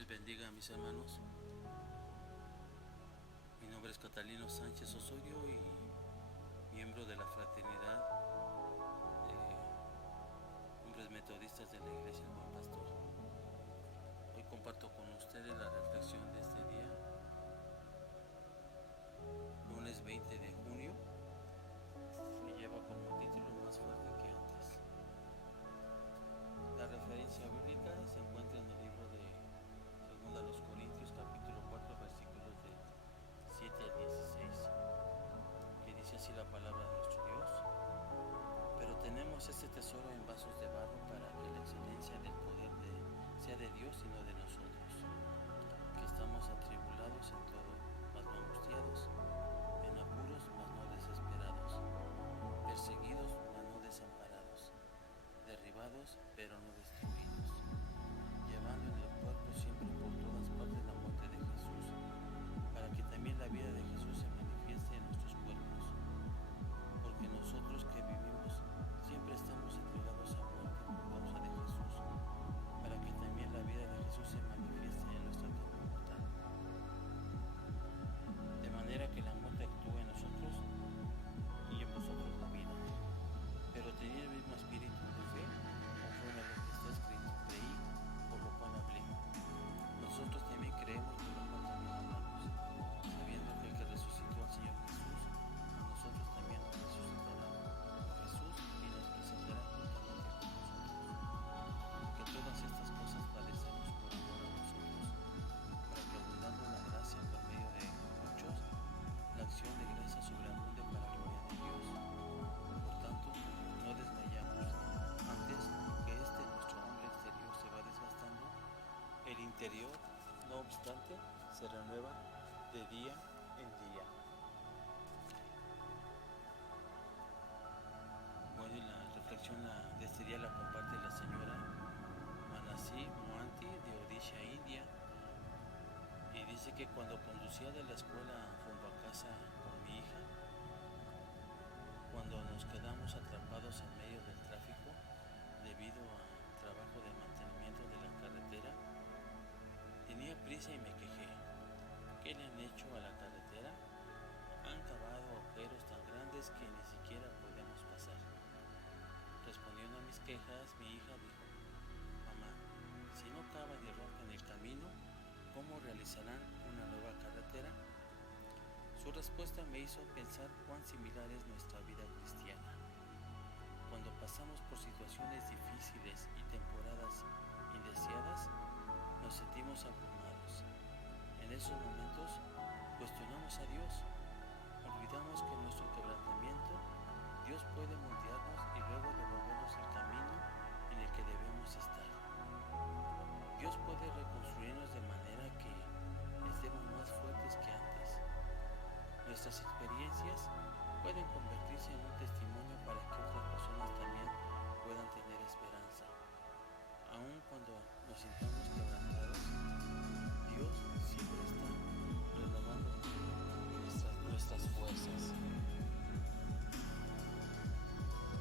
les bendiga, mis hermanos. Mi nombre es Catalino Sánchez Osorio y miembro de la fraternidad de hombres metodistas de la Iglesia del Buen Pastor. Hoy comparto con ustedes la reflexión de este día, lunes 20 de junio, que lleva como título Más fuerte que antes. La referencia bíblica se encuentra en el libro de 2 Corintios capítulo 4 versículos del 7 al 16, que dice así la palabra de nuestro Dios: pero tenemos este tesoro en vasos de barro para que la excelencia del poder sea de Dios y no de nosotros, que estamos atribulados en todo, mas no angustiados, en apuros, mas no desesperados, perseguidos, mas no desamparados, derribados, pero no destruidos, llevando en el cuerpo siempre por todas partes la muerte de Jesús, para que también la vida de Jesús se manifieste en nuestros cuerpos. Porque nosotros que vivimos siempre estamos entregados a muerte por causa de Jesús, para que también la vida de Jesús se manifieste en nuestra carne mortal. De manera que la muerte actúa en nosotros y en vosotros la vida. Pero tenía el mismo espíritu de fe, conforme a lo que está escrito: creí, por lo cual hablé. Nosotros también creemos, por lo cual también hablamos, sabiendo que el que resucitó al Señor Jesús, a nosotros también nos resucitará Jesús y nos presentará juntamente con nosotros. Que todas estas cosas padecemos por amor a vosotros, para que abundando la gracia por medio de muchos, la acción de gracia sobreabunde para la gloria de Dios. Por tanto, no desmayamos. Antes que nuestro hombre exterior se va desgastando, el interior, no obstante, se renueva de día en día. Bueno, y la reflexión de este día la comparte la señora Manasi Mohanty de Odisha, India, y dice que cuando conducía de la escuela rumbo a casa con mi hija, cuando nos quedamos atrapados en medio del tráfico debido al trabajo de mantenimiento de la carretera, tenía prisa y me quejé. ¿Qué le han hecho a la carretera? Han cavado agujeros tan grandes que ni siquiera podemos pasar. Respondiendo a mis quejas, mi hija dijo: mamá, si no cavan y rompen el camino, ¿cómo realizarán una nueva carretera? Su respuesta me hizo pensar cuán similar es nuestra vida cristiana. Cuando pasamos por situaciones difíciles y temporadas indeseadas, nos sentimos abrumados. En esos momentos, cuestionamos a Dios. Olvidamos que en nuestro quebrantamiento, Dios puede moldearnos y luego devolvernos el camino en el que debemos estar. Dios puede reconstruirnos de manera que estemos más fuertes que antes. Nuestras experiencias pueden convertirse en un testimonio para que otras personas también puedan tener esperanza. Aun cuando nos sintamos quebrantados, Dios siempre está renovando nuestras fuerzas.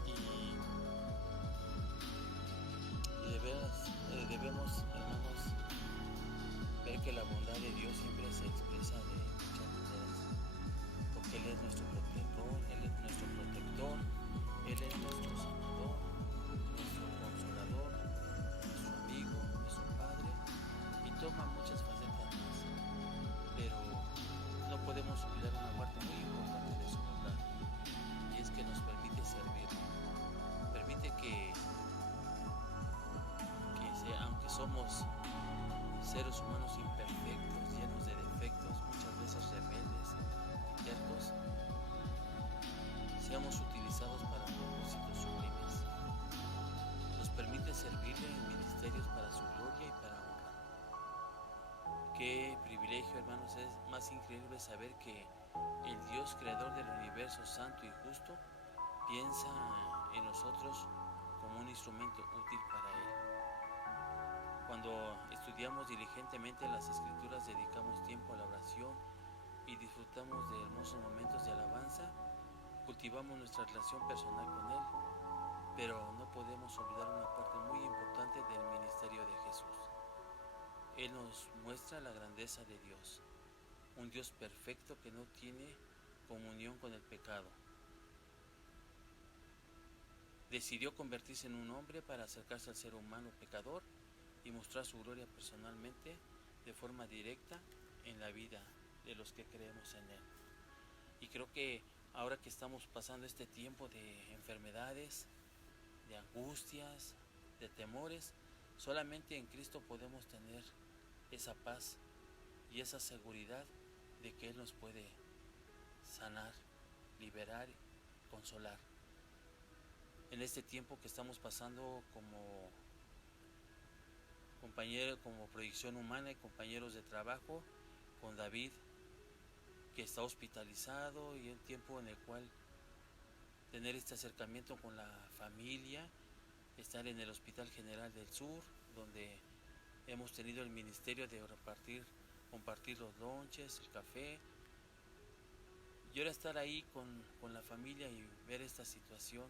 Y de veras debemos, hermanos, ver que la bondad de Dios siempre se expresa de muchas maneras, porque Él es nuestro protector, Él es nuestro sanador, nuestro consolador, nuestro amigo, nuestro Padre, y toma muchas facetas más. Pero no podemos olvidar una parte muy importante de su bondad, y es que nos permite servirle. Permite que aunque somos seres humanos imperfectos, llenos de defectos, muchas veces rebeldes y tercos, seamos utilizados para propósitos sublimes. Nos permite servirle en ministerios para su gloria y para honra. Qué privilegio, hermanos, es más increíble saber que el Dios creador del universo santo y justo piensa en nosotros como un instrumento útil para Él. Cuando estudiamos diligentemente las Escrituras, dedicamos tiempo a la oración y disfrutamos de hermosos momentos de alabanza, cultivamos nuestra relación personal con Él, pero no podemos olvidar una parte muy importante del ministerio de Jesús. Él nos muestra la grandeza de Dios, un Dios perfecto que no tiene comunión con el pecado. Decidió convertirse en un hombre para acercarse al ser humano pecador y mostrar su gloria personalmente de forma directa en la vida de los que creemos en Él. Y creo que ahora que estamos pasando este tiempo de enfermedades, de angustias, de temores, solamente en Cristo podemos tener esa paz y esa seguridad de que Él nos puede sanar, liberar, consolar. En este tiempo que estamos pasando como compañeros, como proyección humana y compañeros de trabajo, con David, que está hospitalizado, y un tiempo en el cual tener este acercamiento con la familia, estar en el Hospital General del Sur, donde hemos tenido el ministerio de compartir los lonches, el café, y ahora estar ahí con la familia y ver esta situación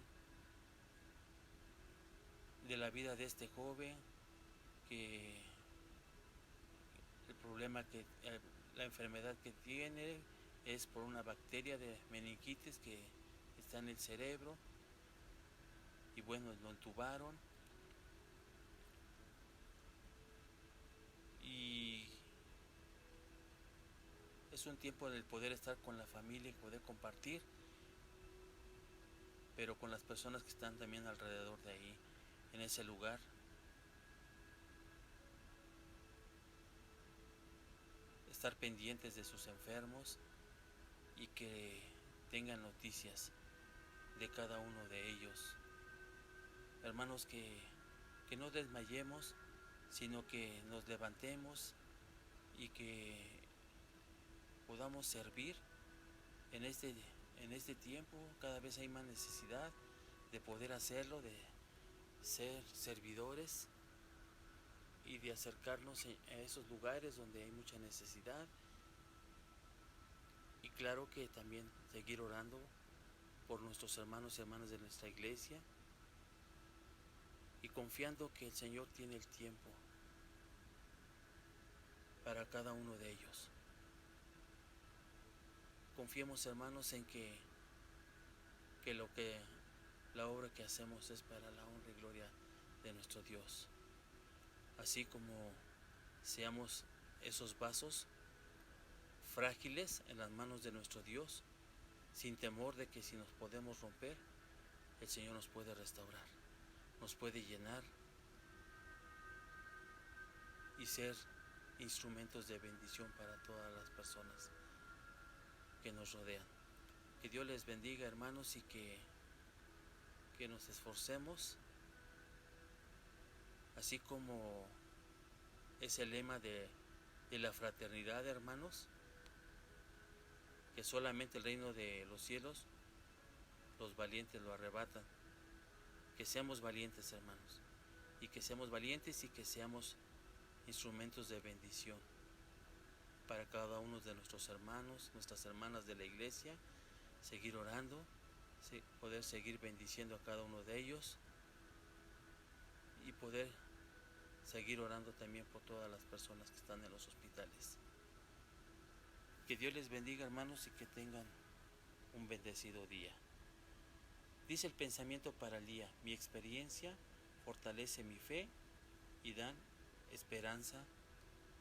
de la vida de este joven, que el problema la enfermedad que tiene es por una bacteria de meningitis que está en el cerebro, y bueno, lo entubaron, y es un tiempo del poder estar con la familia y poder compartir, pero con las personas que están también alrededor de ahí, en ese lugar. Estar pendientes de sus enfermos y que tengan noticias de cada uno de ellos. Hermanos, que no desmayemos, sino que nos levantemos y que podamos servir en este tiempo. Cada vez hay más necesidad de poder hacerlo, de ser servidores y de acercarnos a esos lugares donde hay mucha necesidad. Y claro que también seguir orando por nuestros hermanos y hermanas de nuestra iglesia, y confiando que el Señor tiene el tiempo para cada uno de ellos. Confiemos, hermanos, en que la obra que hacemos es para la honra y gloria de nuestro Dios. Así como seamos esos vasos frágiles en las manos de nuestro Dios, sin temor de que si nos podemos romper, el Señor nos puede restaurar, nos puede llenar y ser instrumentos de bendición para todas las personas que nos rodean. Que Dios les bendiga, hermanos, y que nos esforcemos, así como es el lema de la fraternidad, hermanos, que solamente el reino de los cielos los valientes lo arrebatan. Que seamos valientes, hermanos, y que seamos valientes y que seamos instrumentos de bendición para cada uno de nuestros hermanos, nuestras hermanas de la iglesia, seguir orando, poder seguir bendiciendo a cada uno de ellos y poder seguir orando también por todas las personas que están en los hospitales. Que Dios les bendiga, hermanos, y que tengan un bendecido día. Dice el pensamiento para el día: mi experiencia fortalece mi fe y dan esperanza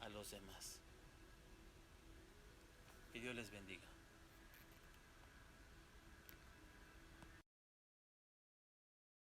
a los demás. Que Dios les bendiga.